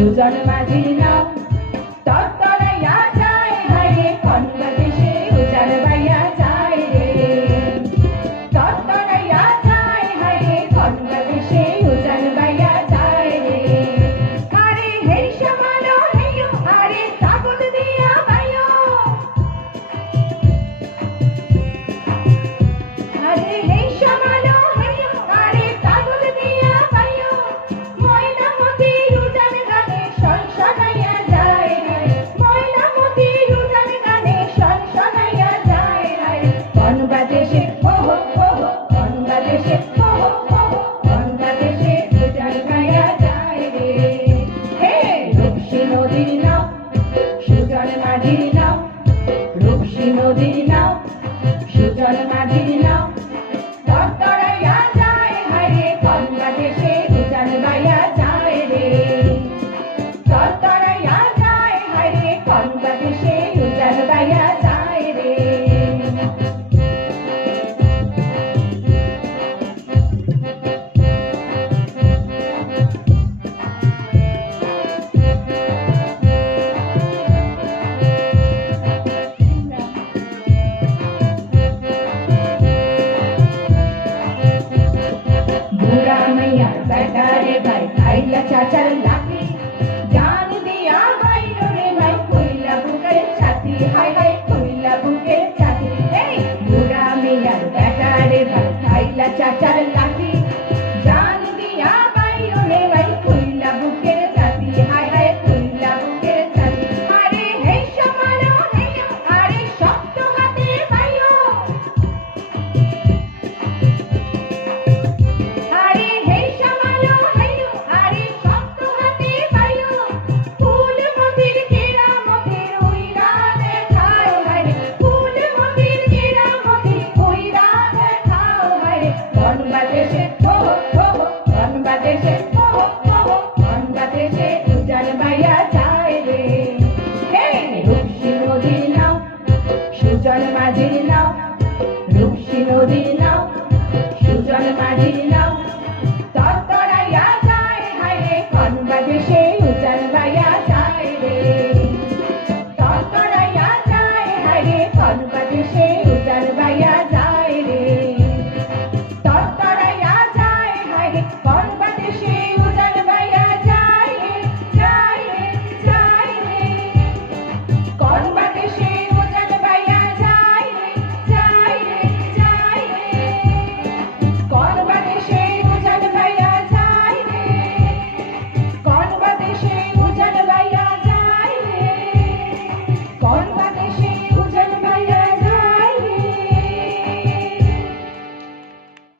সুজন মাঝির নাম তরতরাইয়া যায় হায় বাংলাদেশে উজান বাইয়া যায় রে তরতরাইয়া যায় হায় বাংলাদেশে উজান বাইয়া যায় রে আরে হেই সমালো হেইও আরে তাগত দিয়া বাইও আরে হেই সমালো হেইও আরে তাগত দিয়া বাইও ময়নামতি উজান গানে শনশনাইয়া যায় রে ময়নামতি উজান গানে শনশনাইয়া যায় রে বাংলাদেশে ওহো ওহো বাংলাদেশে ওহো ওহো বাংলাদেশে উজান গায়া যায় রে হে রূপসী নদীর নাও সুজন মাঝির নাও রূপসী নদীর নাও সুজন মাঝির নাও তরতরাইয়া যায় হায় বাংলাদেশে উজান বাইয়া যায় রে তরতরাইয়া যায় হায় বাংলাদেশে উজান বাইয়া যায় রে बुरा मैया बैठा रे भाई खाइला चाचा लाठी जान दिया भाई रे भाई कोइला बुके छाती हाय हाय कोइला बुके छाती ए बुरा मैया बैठा रे भाई खाइला चाचा लाठी जान दिया भाई रे भाई कोइला बुके छाती हाय हाय कोइला बुके छाती अरे हे समालो हे अरे शब्द हाते भाइयो আরে হেই সমালো হেইও আরে শক্ত হাতে বাইও ফুল মতির কেরা মতির উইরা দেখাও হায় ফুল মতির কেরা মতির উইরা দেখাও হায় বাংলাদেশে ওহো ওহো বাংলাদেশে ওহো ওহো বাংলাদেশে উজান বাইয়া যায় রে হে রূপসী নদীর নাও সুজন মাঝির নাও রূপসী নদীর নাও সুজন মাঝির নাও তরতরাইয়া যায় হায় বাংলাদেশে উজান বাইয়া যায় রে তরতরাইয়া যায় হায় বাংলাদেশে উজান বাইয়া যায় রে তরতরাইয়া যায় হায়